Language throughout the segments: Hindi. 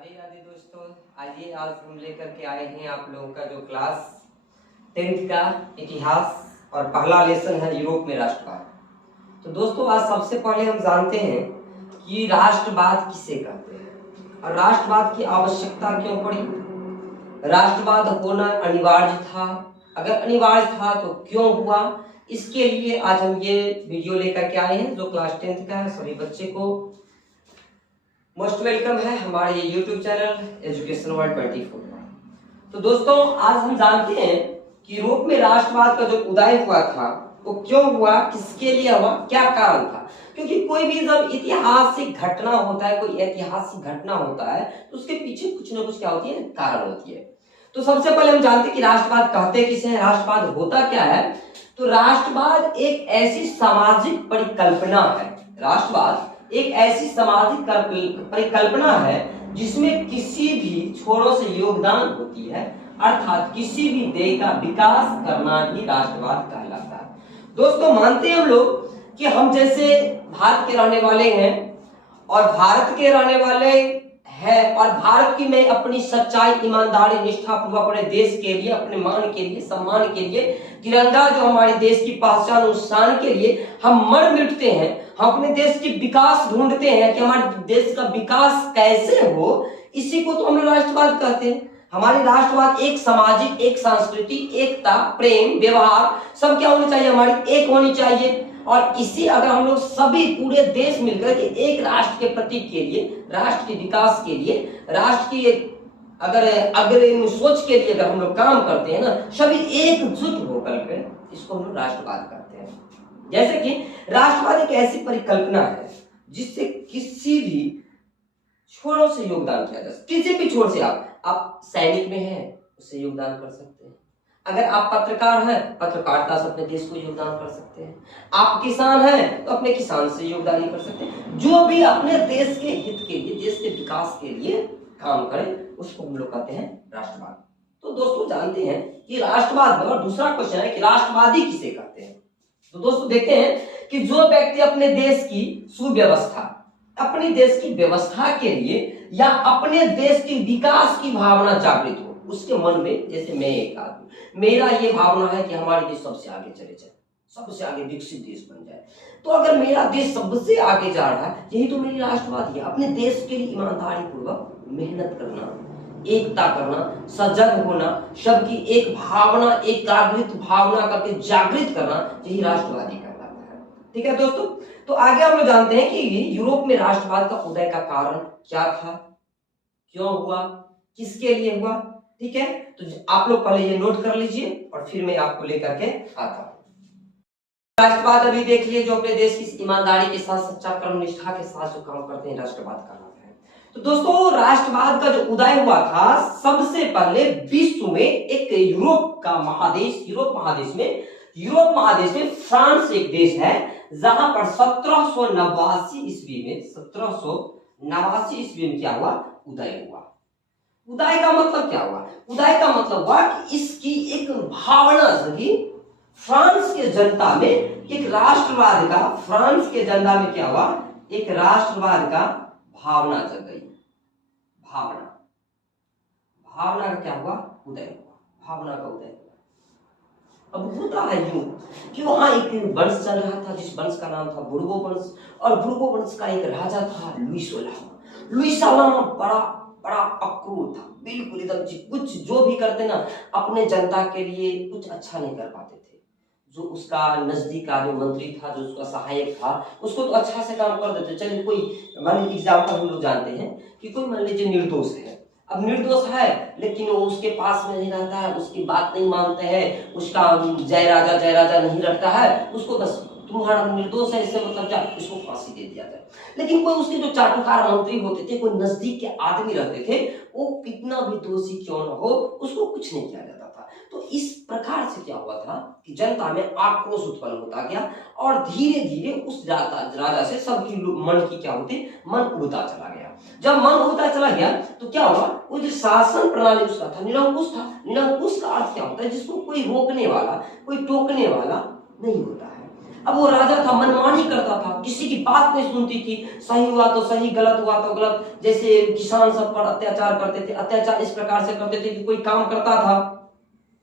राधे राधे दोस्तों, आइए आज हम लेकर के आए हैं आप लोगों का जो क्लास 10th का इतिहास और पहला लेसन है यूरोप में राष्ट्रवाद। तो दोस्तों आज सबसे पहले हम जानते हैं कि राष्ट्रवाद किसे कहते हैं और राष्ट्रवाद की आवश्यकता क्यों पड़ी। राष्ट्रवाद होना अनिवार्य था, अगर अनिवार्य था तो क्यों हुआ, इसके लिए आज हम ये वीडियो लेकर के आए हैं जो क्लास 10th का है। सभी बच्चे को मोस्ट वेलकम है हमारे ये यूट्यूब चैनल एजुकेशन वर्ल्ड 24। तो दोस्तों आज हम जानते हैं कि यूरोप में राष्ट्रवाद का जो उदय हुआ था वो क्यों हुआ, किसके लिए हुआ, क्या कारण था। क्योंकि कोई भी जब ऐतिहासिक घटना होता है, कोई ऐतिहासिक घटना होता है तो उसके पीछे कुछ ना कुछ क्या होती है, कारण होती है। तो सबसे पहले हम जानते हैं कि राष्ट्रवाद कहते किसे हैं, राष्ट्रवाद होता क्या है। तो राष्ट्रवाद एक ऐसी सामाजिक परिकल्पना है, राष्ट्रवाद एक ऐसी सामाजिक परिकल्पना है जिसमें किसी भी छोरों से योगदान होती है, अर्थात किसी भी देश का विकास करना ही राष्ट्रवाद कहलाता है। दोस्तों मानते हैं हम लोग कि हम जैसे भारत के रहने वाले हैं और भारत के रहने वाले हैं और भारत की में अपनी सच्चाई, ईमानदारी, निष्ठा पूर्वक अपने देश के लिए, अपने मान के लिए, सम्मान के लिए, तिरंगा जो हमारे देश की पहचान, उस शान के लिए हम मर मिटते हैं। हम अपने देश की विकास ढूंढते हैं कि हमारे देश का विकास कैसे हो, इसी को तो हम लोग राष्ट्रवाद कहते हैं। हमारी राष्ट्रवाद एक सामाजिक, एक सांस्कृतिक एकता, प्रेम, व्यवहार सब क्या होनी चाहिए, हमारी एक होनी चाहिए। और इसी अगर हम लोग सभी पूरे देश मिलकर के एक राष्ट्र के प्रतीक के लिए, राष्ट्र के विकास के लिए, राष्ट्र की अगर सोच के लिए अगर हम लोग काम करते हैं ना, सभी एकजुट होकर के इसको हम लोग राष्ट्रवाद कहते हैं। जैसे कि राष्ट्रवाद एक ऐसी परिकल्पना है जिससे किसी भी छोरों से योगदान किया जा सकता है। किसी भी छोर से आप सैनिक में हैं उससे योगदान कर सकते हैं, अगर आप पत्रकार हैं पत्रकारिता से अपने देश को योगदान कर सकते हैं, आप किसान हैं तो अपने किसान से योगदान कर सकते हैं। जो भी अपने देश के हित के लिए, देश के विकास के लिए काम करे उसको हम लोग कहते हैं राष्ट्रवाद। तो दोस्तों जानते हैं कि राष्ट्रवाद में, और दूसरा क्वेश्चन है कि राष्ट्रवादी किसे कहते हैं। तो दोस्तों देखते हैं कि जो व्यक्ति अपने देश की सुव्यवस्था, अपने देश की व्यवस्था के लिए या अपने देश की विकास की भावना जागृत हो, उसके मन में, जैसे मैं एक आदमी, मेरा ये भावना है कि हमारे देश सबसे आगे चले जाए, सबसे आगे विकसित देश बन जाए। तो अगर मेरा देश सबसे आगे जा रहा है, यही तो मेरी राष्ट्रवाद है। अपने देश के लिए ईमानदारी पूर्वक मेहनत करना, एकता करना, सजग होना, सबकी एक भावना, एक जागृत भावना करके जागृत करना, यही राष्ट्रवादी कहलाता है। ठीक है दोस्तों, तो आगे हम लोग जानते हैं कि यूरोप में राष्ट्रवाद का उदय का कारण क्या था, क्यों हुआ, किसके लिए हुआ। ठीक है, तो आप लोग पहले ये नोट कर लीजिए और फिर मैं आपको लेकर के आता हूं। राष्ट्रवाद अभी देख लिए, जो अपने देश की ईमानदारी के साथ, सच्चा कर्म निष्ठा के साथ जो काम करते हैं, राष्ट्रवाद कहलाते हैं। तो दोस्तों राष्ट्रवाद का जो उदय हुआ था, सबसे पहले विश्व में एक यूरोप का महादेश, यूरोप महादेश में फ्रांस एक देश है, जहां पर 1789 ईस्वी में क्या हुआ, उदय हुआ। उदय का मतलब क्या हुआ, उदय का मतलब हुआ कि इसकी एक भावना जगी फ्रांस के जनता में, एक राष्ट्रवाद का, फ्रांस के जनता में क्या हुआ, एक राष्ट्रवाद का भावना जग गई। भावना का क्या हुआ, उदय हुआ, भावना का उदय हुआ। अब होता है यूं कि वहां एक वंश चल रहा था जिस वंश का नाम था बुर्गो वंश, और बुर्गो वंश का एक राजा था लुईस 16वां। बड़ा अक्रूर था, बिल्कुल एकदम कुछ जो भी करते ना अपने जनता के लिए कुछ अच्छा नहीं कर पाते थे। जो उसका नजदीक का जो मंत्री था, जो उसका सहायक था, उसको तो अच्छा से काम कर देते। चलिए कोई मान लीजिए एग्जाम्पल हम लोग जानते हैं कि कोई मान लीजिए निर्दोष है, अब निर्दोष है लेकिन वो उसके पास में नहीं रहता है, उसकी बात नहीं मानते हैं, उसका जय राजा नहीं रखता है, उसको बस तुम्हारा निर्दोष है इससे मतलब क्या, इसको फांसी दे दिया जाए। लेकिन कोई उसके जो चाटुकार मंत्री होते थे, कोई नजदीक के आदमी रहते थे, वो कितना भी दोषी क्यों न हो उसको कुछ नहीं किया जाता था। तो इस प्रकार से क्या हुआ था कि जनता में आक्रोश उत्पन्न होता गया और धीरे धीरे उस राजा से सबकी मन की क्या होती, मन उड़ता चला गया। जब मन उड़ता चला गया तो क्या हुआ, वो जो शासन प्रणाली उसका था निरंकुश था। निरंकुश का अर्थ क्या होता है, जिसको कोई रोकने वाला, कोई टोकने वाला नहीं होता है। अब वो राजा था, मनमानी करता था, किसी की बात नहीं सुनती थी, सही हुआ तो सही, गलत हुआ तो गलत। जैसे किसान सब पर अत्याचार करते थे, अत्याचार इस प्रकार से करते थे कि कोई काम करता था,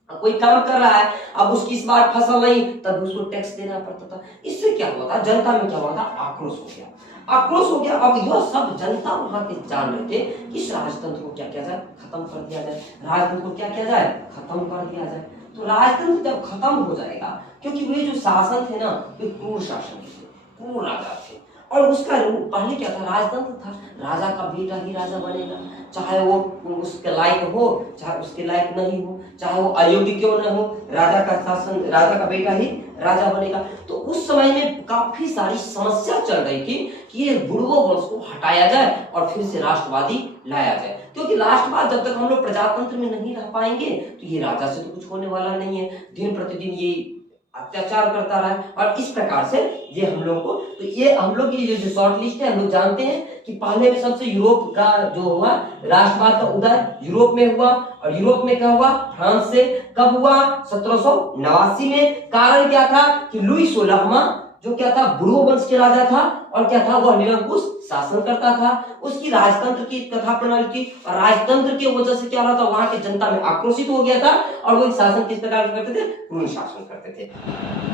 कोई काम कर रहा है, अब उसकी इस बार फसल नहीं, तब उसको टैक्स देना पड़ता था। इससे क्या हुआ था, जनता में क्या हुआ था, आक्रोश हो गया, आक्रोश हो गया। अब यह सब जनता वहां के जान रहे थे कि इस राजतंत्र को क्या किया जाए, खत्म कर दिया जाए, राजतंत्र को क्या किया जाए, खत्म कर दिया जाए। तो राजतंत्र जब खत्म हो जाएगा, क्योंकि वे जो शासन थे ना, वे क्रूर शासन थे, क्रूर राजा थे, और उसका रूप पहले क्या था, राजतंत्र था, राजा का बेटा ही राजा बनेगा, चाहे वो उसके लायक हो, चाहे उसके लायक नहीं हो, चाहे वो अयोग्य क्यों न हो, राजा का शासन, राजा का बेटा ही राजा बनेगा। तो उस समय में काफी सारी समस्या चल रही थी कि ये बुड़वो वंश को हटाया जाए और फिर से राष्ट्रवादी लाया जाए, क्योंकि राष्ट्रवाद जब तक हम लोग प्रजातंत्र में नहीं रह पाएंगे तो ये राजा से तो कुछ होने वाला नहीं है, दिन प्रतिदिन ये अत्याचार करता रहा है। और इस प्रकार से ये हम लोग को, तो ये हम लोग की जो शॉर्ट लिस्ट है, हम लोग जानते हैं कि पहले में सबसे यूरोप का जो हुआ राष्ट्रवाद का उदय यूरोप में हुआ, और यूरोप में क्या हुआ, फ्रांस से। कब हुआ, 1789 में। कारण क्या था कि लुई 16वां जो क्या था, बुड़वो वंश के राजा था, और क्या था, वह निरंकुश शासन करता था, उसकी राजतंत्र की कथा प्रणाली थी, और राजतंत्र की वजह से क्या रहा था, वहां की जनता में आक्रोशित हो गया था, और वो शासन किस प्रकार करते थे, क्रूर शासन करते थे।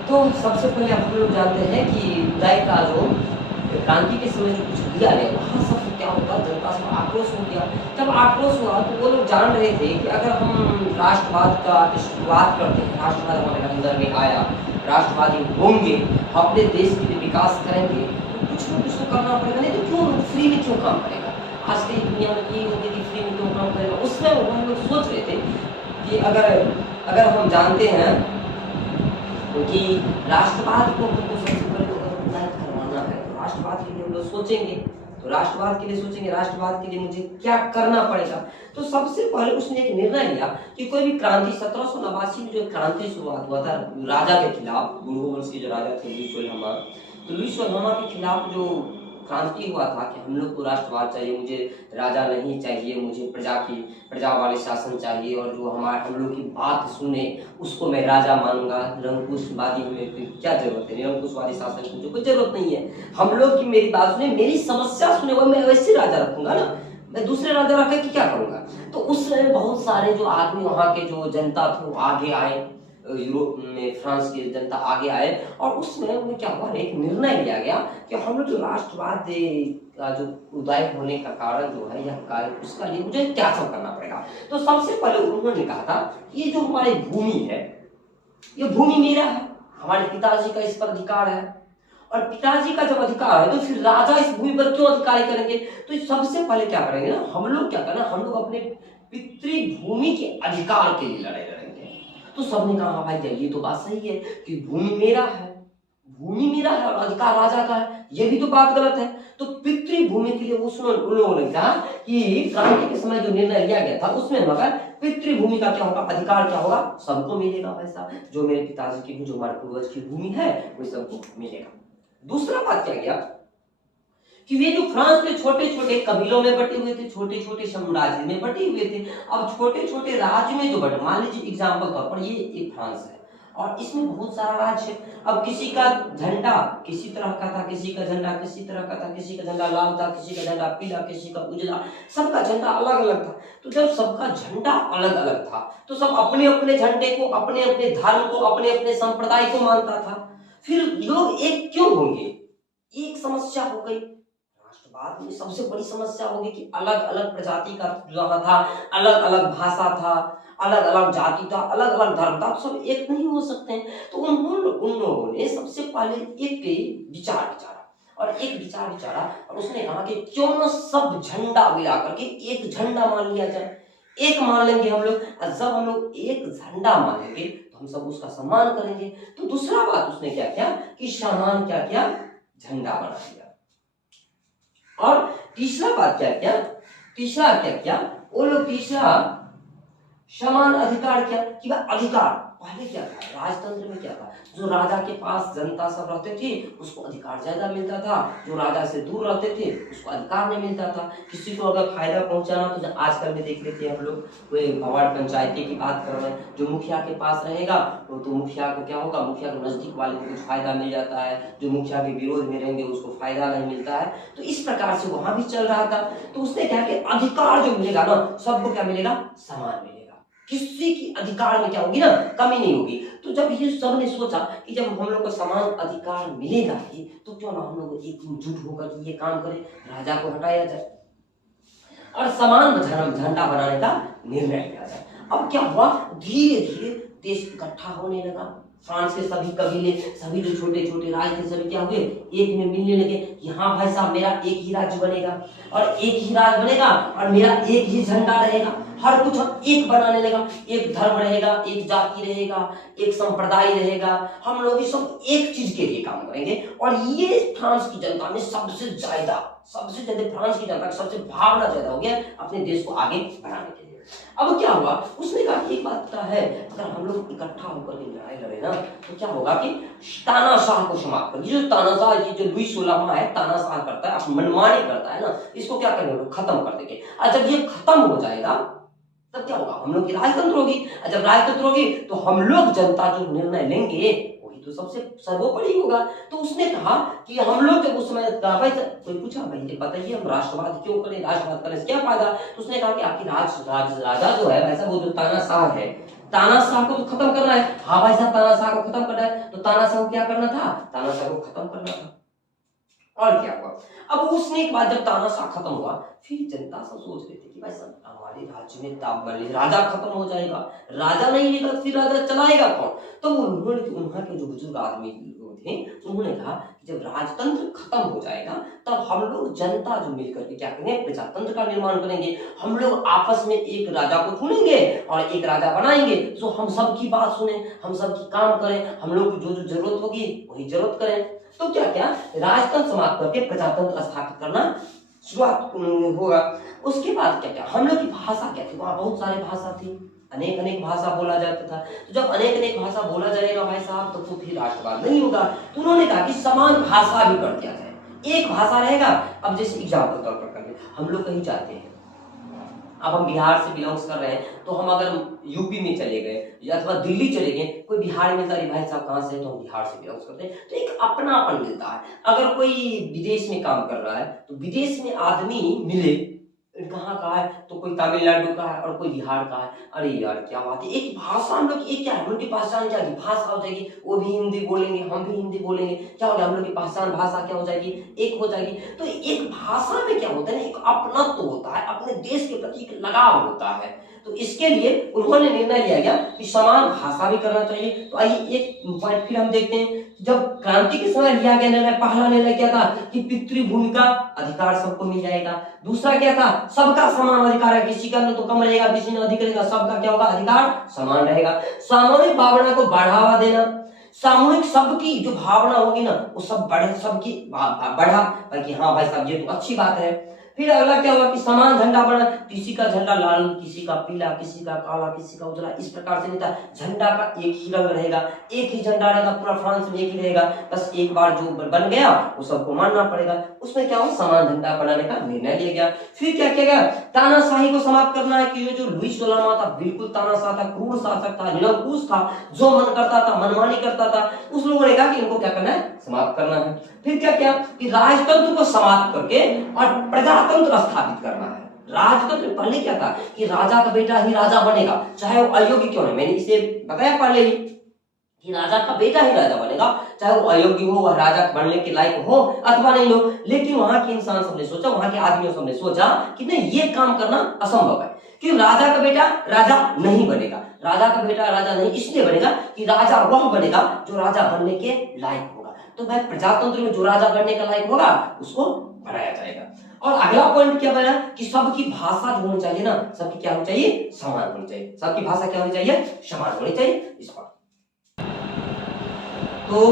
तो सबसे पहले हम लोग जानते हैं कि उदय का जो क्रांति के समय जो कुछ किया गया, वहां सब क्या होगा, जनता से आक्रोश हो गया। जब आक्रोश हुआ तो वो लोग जान रहे थे कि अगर हम राष्ट्रवाद का शुरुआत करते हैं, राष्ट्रवाद हमारे अंदर में आया, राष्ट्रवादी होंगे, अपने देश के लिए विकास करेंगे, तो कुछ ना कुछ तो करना पड़ेगा, नहीं तो क्यों फ्री में क्यों काम करेगा। आज की दुनिया में ये हो गया कि फ्री में क्यों काम करेगा। उसमें हम लोग सोच रहे थे कि अगर हम जानते हैं कि राष्ट्रवाद को हमको सबसे पहले करवाना है, तो राष्ट्रवाद के लिए हम लोग सोचेंगे, तो राष्ट्रवाद के लिए सोचेंगे, राष्ट्रवाद के लिए मुझे क्या करना पड़ेगा। तो सबसे पहले उसने एक निर्णय लिया कि कोई भी क्रांति, 1789 में जो क्रांति शुरुआत हुआ था राजा के खिलाफ, बुड़वो वंश के जो राजा थे लुई 16वां, तो लुई 16वां के खिलाफ जो क्रांति हुआ था कि हम लोग को राष्ट्रवाद चाहिए, मुझे राजा नहीं चाहिए, मुझे प्रजा वाले शासन चाहिए, और जो हम लोग की बात सुने उसको मैं राजा मानूंगा। निरंकुशवादी में क्या जरूरत है, निरंकुशवादी शासन की कोई जरूरत नहीं है, हम लोग की मेरी बात सुने, मेरी समस्या सुने, वो मैं वैसे राजा रखूंगा ना, मैं दूसरे राजा रख के क्या करूंगा। तो उस समय बहुत सारे जो आदमी, वहां के जो जनता थे वो आगे आए, यूरोप में फ्रांस की जनता आगे आए, और उसमें वो क्या हुआ, एक निर्णय लिया गया कि हम लोग जो राष्ट्रवाद का जो उदय होने का कारण जो है, यह कार्य, उसका लिए मुझे क्या सब करना पड़ेगा। तो सबसे पहले उन्होंने कहा था ये जो हमारी भूमि है, ये भूमि मेरा है, हमारे पिताजी का इस पर अधिकार है, और पिताजी का जब अधिकार है तो फिर राजा इस भूमि पर क्यों अधिकारी करेंगे। तो सबसे पहले क्या करेंगे ना, हम लोग क्या करना, हम लोग अपने पितृभूमि के अधिकार के लिए लड़ाई लड़ेंगे। तो सबने कहा हाँ भाई ये तो बात सही है कि भूमि मेरा है, भूमि मेरा है और अधिकार राजा का है, ये भी तो बात गलत है। तो पितृभूमि के लिए उन लोगों ने कहा कि क्रांति के समय जो निर्णय लिया गया था उसमें मगर पितृभूमि का क्या होगा, अधिकार क्या होगा, सबको मिलेगा पैसा, जो मेरे पिताजी की, जो हमारे पूर्वज की भूमि है वो सबको मिलेगा। दूसरा बात क्या गया कि वे जो फ्रांस के छोटे छोटे कबीलों में बटे हुए थे, छोटे छोटे साम्राज्य में बटे हुए थे, अब छोटे छोटे राज्य में जो बटे, मान लीजिए एग्जाम्पल तौर पर ये एक फ्रांस है और इसमें बहुत सारा राज्य है। अब किसी का झंडा किसी तरह का था, किसी का झंडा किसी तरह का था, किसी का झंडा लाल था, किसी का झंडा पीला, किसी का उजला, सबका झंडा अलग अलग था। तो जब सबका झंडा अलग अलग था तो सब अपने अपने झंडे को, अपने अपने धर्म को, अपने अपने संप्रदाय को मानता था। फिर लोग एक क्यों होंगे, एक समस्या हो गई। राष्ट्रवाद में सबसे बड़ी समस्या होगी कि अलग अलग प्रजाति का जगह था, अलग अलग भाषा था, अलग अलग जाति था, अलग अलग धर्म था, तो सब एक नहीं हो सकते हैं। तो उन लोगों ने सबसे पहले एक विचार विचारा और उसने कहा कि क्यों न सब झंडा मिला करके एक झंडा मान लिया जाए, एक मान लेंगे हम लोग। जब हम लोग एक झंडा मानेंगे तो हम सब उसका सम्मान करेंगे। तो दूसरा बात उसने क्या किया कि सम्मान क्या किया, झंडा बना दिया। और तीसरा बात क्या किया वो लोग, तीसरा समान अधिकार क्या कि अधिकार, पहले क्या था, राजतंत्र में क्या था, जो राजा के पास जनता सब रहते थे उसको अधिकार ज्यादा मिलता था, जो राजा से दूर रहते थे उसको अधिकार नहीं मिलता था। किसी को अगर फायदा पहुंचाना, तो आजकल में देख लेते हैं हम लोग, कोई वार्ड पंचायती की बात कर रहे हैं, जो मुखिया के पास रहेगा तो मुखिया को क्या होगा, मुखिया के नजदीक वाले को कुछ फायदा मिल जाता है, जो मुखिया के विरोध में रहेंगे उसको फायदा नहीं मिलता है। तो इस प्रकार से वहां भी चल रहा था। तो उसने क्या कि अधिकार जो मिलेगा ना, सबको क्या मिलेगा, समान मिलेगा, किसी की अधिकार में क्या होगी ना, कमी नहीं होगी। तो जब ये सब ने सोचा कि जब हम लोग को समान अधिकार मिलेगा ही, तो क्यों ना हम लोग एकजुट होकर ये काम करें, राजा को हटाया जाए और समान झंडा बनाने का निर्णय लिया जाए। अब क्या हुआ, धीरे धीरे देश इकट्ठा होने लगा। फ्रांस के सभी कबीले, सभी जो छोटे छोटे राज्य थे, सभी क्या हुए, एक में मिलने लगे कि हाँ भाई साहब, मेरा एक ही राज्य बनेगा और एक ही राज्य बनेगा और मेरा एक ही झंडा रहेगा। हर कुछ हम एक बनाने लगा, एक धर्म रहेगा, एक जाति रहेगा, एक संप्रदाय रहेगा, हम लोग ये सब एक चीज के लिए काम करेंगे। और ये फ्रांस की जनता में सबसे ज्यादा फ्रांस की जनता का सबसे भावना ज्यादा हो गया अपने देश को आगे बढ़ाने के लिए। अब क्या हुआ, उसने कहा एक बात पता है, अगर हम लोग इकट्ठा होकर के लड़ाई लड़े ना, तो क्या होगा कि तानाशाह को समाप्त कर, ये जो तानाशाह, ये जो लुई 16वां है, तानाशाह करता है, अपनी मनमानी करता है ना, इसको क्या करेंगे, खत्म कर देंगे। और जब ये खत्म हो जाएगा तब क्या होगा, हम लोग की राजतंत्र होगी। और जब राजतंत्र होगी तो हम लोग जनता जो निर्णय लेंगे वही तो सबसे सर्वोपरि होगा। तो उसने कहा कि हम लोग जब उस समय भाई, कोई पूछा भाई बताइए हम राष्ट्रवाद क्यों करें, राष्ट्रवाद करने से क्या फायदा। तो उसने कहा कि आपकी राजा जो है, वैसा वो जो तानाशाह है, तानाशाह को तो खत्म करना है। हाँ भाई साहब, तानाशाह को खत्म करना है, तो तानाशाह को क्या करना था, तानाशाह को खत्म करना था। और क्या हुआ, अब उसने एक बार जब तानाशाह खत्म हुआ, फिर जनता सब सोच रही थी कि भाई साहब हमारे राज्य में राजा खत्म हो जाएगा, राजा नहीं रहेगा फिर राजा चलाएगा कौन। तो उन्होंने के जो बुजुर्ग आदमी थे, उन्होंने कहा कि जब राजतंत्र खत्म हो जाएगा तब हम लोग जनता जो मिलकर के क्या करेंगे, प्रजातंत्र का निर्माण करेंगे। हम लोग आपस में एक राजा को चुनेंगे और एक राजा बनाएंगे, जो हम सबकी बात सुने, हम सबकी काम करें, हम लोग की जो जो जरूरत होगी वही जरूरत करें। तो क्या क्या राजतंत्र समाप्त करके प्रजातंत्र स्थापित करना शुरुआत होगा। उसके बाद क्या क्या, हम लोग की भाषा क्या थी, वहां बहुत सारी भाषा थी, अनेक अनेक भाषा बोला जाता था। तो जब अनेक अनेक भाषा बोला जाएगा भाई साहब, तो फिर राष्ट्रवाद नहीं होगा। तो उन्होंने कहा कि समान भाषा भी कर दिया जाए, एक भाषा रहेगा। अब जैसे एग्जाम्पल तौर पर करें, हम लोग कहीं जाते हैं, अब हम बिहार से बिलोंग्स कर रहे हैं, तो हम अगर यूपी में चले गए या अथवा दिल्ली चले गए, कोई बिहार में तारी भाई साहब कहाँ से, तो हम बिहार से बिलोंग्स करते हैं, तो एक अपनापन मिलता है। अगर कोई विदेश में काम कर रहा है, तो विदेश में आदमी मिले, कहाँ का है, तो कोई तमिलनाडु का है और कोई बिहार का है, अरे यार क्या बात है, एक भाषा हम लोग, एक क्या है, हम लोग की पहचान क्या है, भाषा हो जाएगी, वो भी हिंदी बोलेंगे, हम भी हिंदी बोलेंगे, क्या हो गया, हम लोग की पहचान भाषा क्या हो जाएगी, एक हो जाएगी। तो एक भाषा में क्या होता है, एक अपनत्व होता है, अपने देश के प्रति एक लगाव होता है। तो इसके लिए उन्होंने निर्णय लिया गया कि समान भाषा भी करना चाहिए। तो आइए एक पॉइंट फिर हम देखते हैं, जब क्रांति के समय लिया गया निर्णय, पहला निर्णय क्या था कि पितृभूमि का अधिकार सबको मिल जाएगा। दूसरा क्या था, सबका समान अधिकार है, किसी का न तो कम रहेगा, किसी ने अधिक रहेगा, सबका क्या होगा, अधिकार समान रहेगा। सामूहिक भावना को बढ़ावा देना, सामूहिक सबकी जो भावना होगी ना, वो सब बढ़े, सबकी बढ़ा कि हाँ भाई साहब ये तो अच्छी बात है। फिर अगला क्या हुआ कि समान झंडा बना, किसी का झंडा लाल, किसी का पीला, किसी का काला, किसी का उजला, इस प्रकार से नहीं था, झंडा का एक ही रंग रहेगा, एक ही झंडा रहेगा, पूरा फ्रांस में एक ही रहेगा। बस एक बार जो बन गया वो सबको मानना पड़ेगा। उसमें क्या हुआ, समान झंडा बनाने का निर्णय लिया गया। फिर क्या किया गया, तानाशाही को समाप्त करना है कि जो लुई 16वां था बिल्कुल तानाशाह था, क्रूर शासक था, निरंकुश था, जो मन करता था मनमानी करता था। उस लोगों ने कहा कि इनको क्या करना है, समाप्त करना है। फिर क्या किया कि राजतंत्र को समाप्त करके और प्रजातंत्र स्थापित करना है। राजतंत्र पहले क्या था कि राजा का बेटा ही राजा बनेगा, चाहे वो अयोग्य क्यों नहीं, मैंने इसे बताया पहले ही कि राजा का बेटा ही राजा बनेगा, चाहे वो अयोग्य हो, वह राजा बनने के लायक हो अथवा नहीं हो। लेकिन वहां के इंसान सबने सोचा, वहां के आदमियों सबने सोचा कि नहीं, ये काम करना असंभव है, कि राजा का बेटा राजा नहीं बनेगा। राजा का बेटा राजा नहीं इसलिए बनेगा कि राजा वह बनेगा जो राजा बनने के लायक होगा। तो भाई प्रजातंत्र में जो राजा बनने का लायक होगा उसको बनाया जाएगा। और अगला पॉइंट क्या बना कि सबकी भाषा जो होनी चाहिए ना, सबकी क्या होनी चाहिए, समान होनी चाहिए। सबकी भाषा क्या होनी चाहिए, समान होनी चाहिए। इस पर तो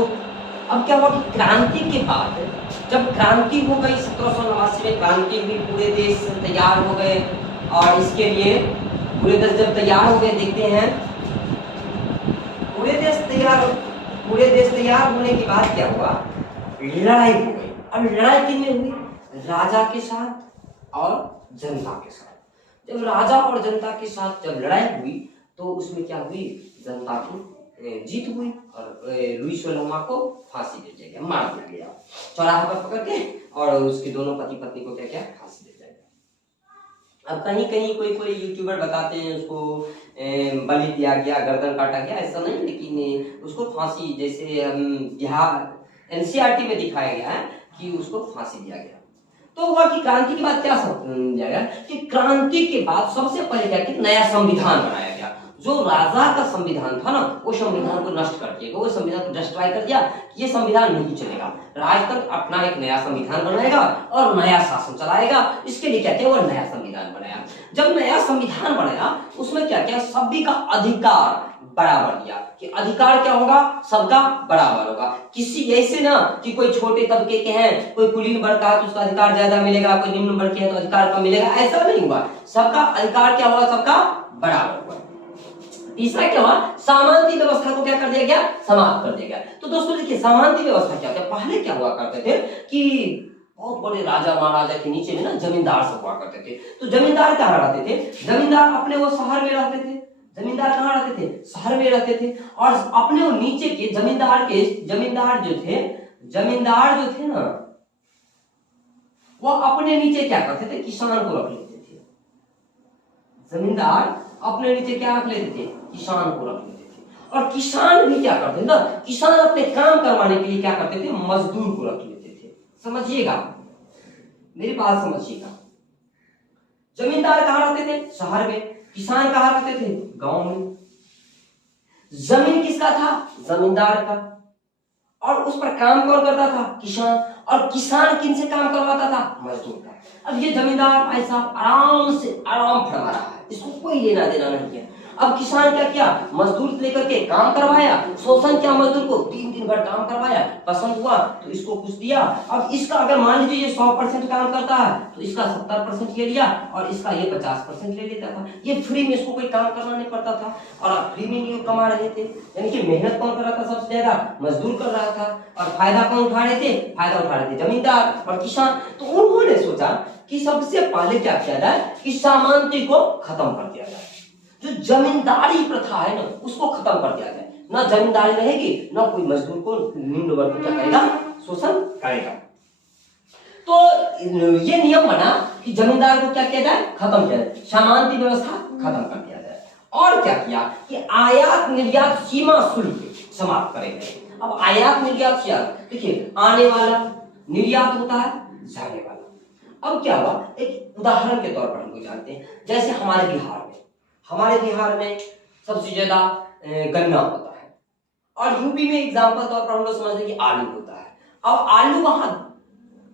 अब क्या हुआ कि क्रांति के बाद जब क्रांति हो गई 1789 में क्रांति हुई, पूरे देश तैयार हो गए, और इसके लिए पूरे देश जब तैयार हो गए, देखते हैं पूरे देश तैयार होने के बाद क्या हुआ, लड़ाई हो गई। अब लड़ाई किन में हुई, राजा के साथ और जनता के साथ। जब राजा और जनता के साथ जब लड़ाई हुई तो उसमें क्या हुई, जनता की जीत हुई और लुई सोलहवां को फांसी दे दिया गया, मार दिया गया चौराहे पर पकड़ के, और उसके दोनों पति पत्नी को क्या क्या फांसी दे दिया गया। अब कहीं कहीं कोई यूट्यूबर बताते हैं उसको बलि दिया गया, गर्दन काटा गया, ऐसा नहीं, लेकिन उसको फांसी, जैसे बिहार एनसीईआरटी में दिखाया गया है कि उसको फांसी दिया गया। तो हुआ कि क्रांति के बाद क्या जाएगा कि क्रांति के बाद सबसे पहले क्या कि नया संविधान बनाया गया। जो राजा का संविधान था ना, वो संविधान को नष्ट कर दिया, वो संविधान को डिस्ट्रॉय कर दिया, ये संविधान नहीं चलेगा, राजतंत्र अपना एक नया संविधान बनाएगा और नया शासन चलाएगा। इसके लिए क्या किया, वो नया संविधान बनाया। जब नया संविधान बनाया उसमें क्या किया, सभी का अधिकार बराबर दिया कि अधिकार क्या होगा, सबका बराबर होगा। किसी ऐसे ना कि कोई छोटे तबके के हैं, कोई कुलीन वर्ग का है तो उसका अधिकार ज्यादा मिलेगा, कोई निम्न वर्ग के है तो अधिकार कम मिलेगा, ऐसा नहीं हुआ। सबका अधिकार क्या होगा, सबका बराबर होगा। तीसरा क्या हुआ, सामंती व्यवस्था को क्या कर दिया गया, समाप्त कर दिया गया। तो दोस्तों देखिए सामंती व्यवस्था क्या होता है, पहले क्या हुआ करते थे कि बहुत बड़े राजा महाराजा के नीचे में ना जमींदार सब हुआ करते थे। तो जमींदार कहाँ रहते थे, जमींदार अपने वो शहर में रहते थे। जमींदार कहाँ रहते थे, शहर में रहते थे। और अपने वो नीचे के जमींदार जो थे ना, वो अपने नीचे क्या करते थे, किसान को रख लेते थे। जमींदार अपने नीचे क्या रख लेते थे, किसान को रख लेते थे। और किसान भी क्या करते थे ना, किसान अपने काम करवाने के लिए क्या करते थे, मजदूर को रख लेते थे। समझिएगा, मेरी बात समझिएगा। जमींदार कहाँ रहते थे, शहर में। किसान कहाँ रहते थे, गांव में। जमीन किसका था, जमींदार का। और उस पर काम कौन करता था, किसान। और किसान किन से काम करवाता था, मजदूर का। अब ये जमींदार भाई साहब आराम फरमा रहा है, इसको कोई लेना देना नहीं है। अब किसान क्या किया, मजदूर लेकर के काम करवाया, शोषण किया मजदूर को, 3 दिन भर काम करवाया, पसंद हुआ तो इसको कुछ दिया। अब इसका अगर मान लीजिए ये 100% काम करता है तो इसका 70% ये लिया और इसका ये 50% ले लेता था। ये फ्री में, इसको कोई काम करना नहीं पड़ता था और आप फ्री में ये कमा रहे थे। यानी कि मेहनत कौन कर रहा था, सबसे ज्यादा मजदूर कर रहा था। और फायदा कौन उठा रहे थे, फायदा उठा रहे थे जमींदार और किसान। तो उन्होंने सोचा कि सबसे पहले क्या किया जाए, कि सामंती को खत्म कर दिया जाए। जो जमींदारी प्रथा है ना, उसको खत्म कर दिया जाए। ना जमींदारी रहेगी, ना कोई मजदूर को, निम्न वर्ग को क्या करेगा, शोषण करेगा। तो ये नियम बना कि जमींदार को क्या किया जाए, खत्म किया जाए, सामंती व्यवस्था खत्म कर दिया जाए। और क्या किया कि आयात निर्यात सीमा शुल्क समाप्त करेंगे। अब आयात निर्यात क्या, देखिए आने वाला, निर्यात होता है जाने वाला। अब क्या हुआ, एक उदाहरण के तौर पर हमको जानते हैं, जैसे हमारे बिहार में सबसे ज्यादा गन्ना होता है, और यूपी में एग्जाम्पल तौर पर हम लोग समझते हैं कि आलू होता है। अब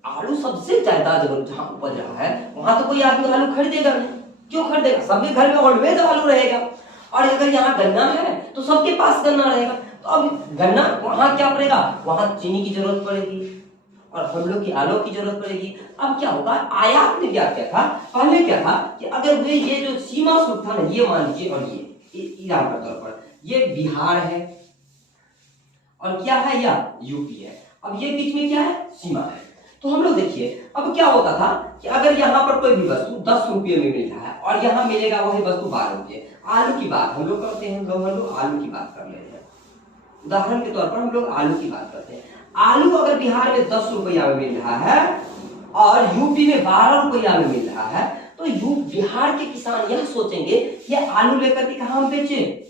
आलू सबसे ज्यादा जहां उपज रहा है वहां तो कोई आदमी आलू खरीदेगा नहीं। क्यों खरीदेगा, सबके घर में ऑलवेज आलू रहेगा। और अगर यहाँ गन्ना है तो सबके पास गन्ना रहेगा। तो अब गन्ना वहां क्या पड़ेगा, वहां चीनी की जरूरत पड़ेगी और हम लोग की आलू की जरूरत पड़ेगी। अब क्या होगा, आयात निर्यात क्या था, पहले क्या था कि अगर ये जो सीमा शुल्क था ना, ये मान लीजिए, और ये ईरान के तौर पर ये बिहार है और क्या है, या यूपी है। अब ये बीच में क्या है, सीमा है। तो हम लोग देखिए अब क्या होता था कि अगर यहाँ पर कोई भी वस्तु 10 रुपये में मिल रहा है और यहाँ मिलेगा वही वस्तु 12 रुपये। आलू की बात हम लोग करते हैं, हम लोग आलू की बात कर लेते हैं। उदाहरण के तौर पर हम लोग आलू की बात करते हैं। आलू अगर बिहार में 10 रुपया में मिल रहा है और यूपी में 12 रुपया में मिल रहा है, तो बिहार के किसान यह सोचेंगे ये आलू लेकर के कहाँ हम बेचे,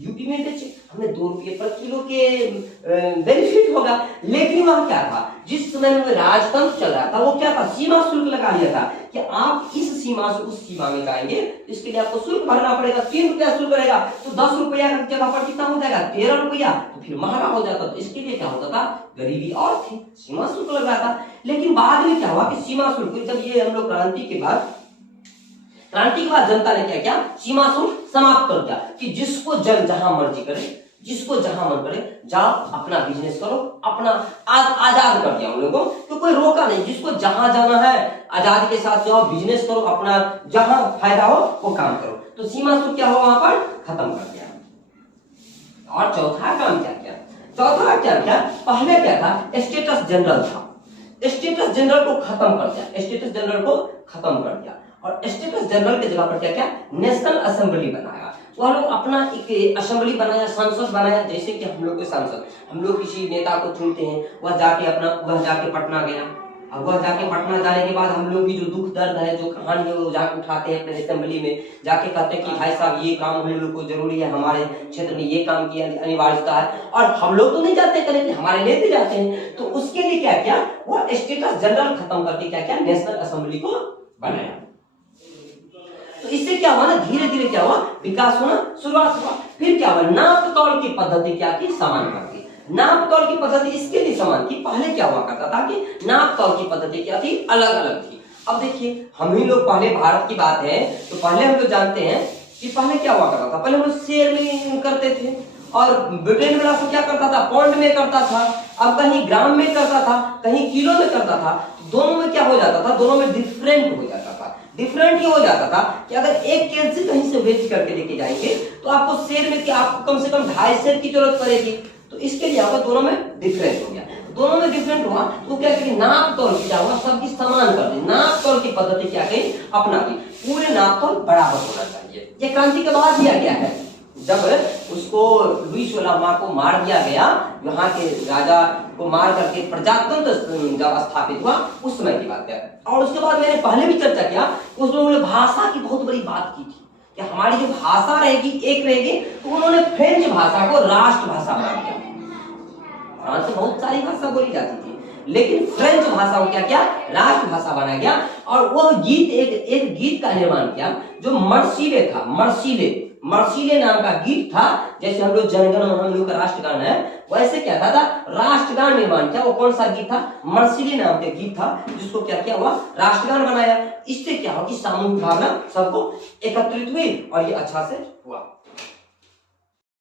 यूपी में बेचे, हमें 2 रुपये पर किलो के बेनिफिट होगा। लेकिन वह क्या था, जिस समय में राजतंत्र चल रहा था, वो क्या था, सीमा शुल्क लगा लिया था कि आप इस सीमा से उस सीमा में जाएंगे, इसके लिए आपको शुल्क भरना पड़ेगा। 3 रुपया शुल्क रहेगा तो 10 रुपया की जगह पर कितना हो जाएगा, 13 रुपया, तो फिर महंगा हो जाता। तो इसके लिए क्या होता था, गरीबी और थी, सीमा शुल्क लगा था। लेकिन बाद में क्या हुआ कि सीमा शुल्क, जब ये हम लोग क्रांति के बाद जनता ने क्या किया, सीमा शुल्क समाप्त कर दिया कि जिसको जहां मर्जी करे, जिसको जहां मन करे जाओ अपना बिजनेस करो, अपना आजाद कर दिया हम लोगों को, तो कोई रोका नहीं, जिसको जहां जाना है आजादी के साथ जाओ, बिजनेस करो, अपना जहां फायदा हो वो काम करो। तो सीमा शुल्क क्या हो, वहां पर खत्म कर दिया। और चौथा काम क्या किया? चौथा क्या किया? पहले क्या था? स्टेटस जनरल था, स्टेटस जनरल को खत्म कर दिया, स्टेटस जनरल को खत्म कर दिया और स्टेटस जनरल के जगह पर क्या किया? नेशनल असेंबली बनाया। वह लोग अपना एक असेंबली बनाया, संसद बनाया। जैसे कि हम लोग के सांसद, हम लोग किसी नेता को चुनते हैं, वह जाके पटना गया। अब वह जाके पटना जाने के बाद हम लोग की जो दुख दर्द है, जो कहानी है, वो जाके उठाते हैं अपने असेंबली में, जाके कहते हैं कि भाई साहब ये काम हम लोग को जरूरी है, हमारे क्षेत्र में ये काम की अनिवार्यता है। और हम लोग तो नहीं जाते करें, हमारे नेता जाते हैं। तो उसके लिए क्या किया? वो स्टेटस जनरल खत्म करके क्या किया? नेशनल असेंबली को बनाया। तो इससे क्या हुआ ना, धीरे धीरे क्या हुआ? विकास होना शुरुआत हुआ। फिर क्या हुआ? नाप तौल की पद्धति क्या की? समान कर दी। नाप तौल की पद्धति इसके लिए समान थी। पहले क्या हुआ करता था कि नाप तौल की पद्धति क्या थी? अलग अलग थी। अब देखिए, हम ही लोग पहले, भारत की बात है तो पहले हम लोग जानते हैं कि पहले क्या हुआ करता था? पहले हम लोग शेर में करते थे और ब्रिटेन में राष्ट्र क्या करता था? पाउंड में करता था। अब कहीं ग्राम में करता था, कहीं किलो में करता था। दोनों में क्या हो जाता था? दोनों में डिफरेंट हो जाता था। डिफरेंट ये हो जाता था कि अगर एक केजी से कहीं से बेच करके लेके जाएंगे तो आपको शेर में क्या, आपको कम से कम 2.5 शेर की जरूरत पड़ेगी। तो इसके लिए आपका दोनों में डिफरेंट हो गया। दोनों में डिफरेंट हुआ तो क्या करें? नाप तौल की क्या हुआ? सबकी समान कर दी। नाप तौल की पद्धति क्या कही? अपना दी। पूरे नाप तौल बराबर होना चाहिए। ये क्रांति के बाद दिया गया है, जब उसको लुईस वोल्टामार को मार दिया गया, वहां के राजा को मार करके प्रजातंत्र जब स्थापित हुआ, उस समय की बात है। और उसके बाद मैंने पहले भी चर्चा किया, उस लोगों ने भाषा की बहुत बड़ी बात की थी कि हमारी जो भाषा रहेगी एक रहेगी। तो उन्होंने फ्रेंच भाषा को राष्ट्रभाषा बना दिया। फ्रांस में बहुत सारी भाषा बोली जाती थी, लेकिन फ्रेंच भाषा को क्या किया? राष्ट्रभाषा बनाया गया। और वह गीत, एक गीत का निर्माण किया जो मर्सीले था। मर्सीले नाम का गीत था। जैसे हम लोग जनगण मन हम लोग का राष्ट्रगान है, वैसे क्या था राष्ट्रगान निर्माण किया। वो कौन सा गीत था? मर्सीले नाम का गीत था, जिसको क्या किया हुआ? राष्ट्रगान बनाया। इससे क्या हुआ कि सामूहिक भावना सबको एकत्रित हुई और ये अच्छा से हुआ।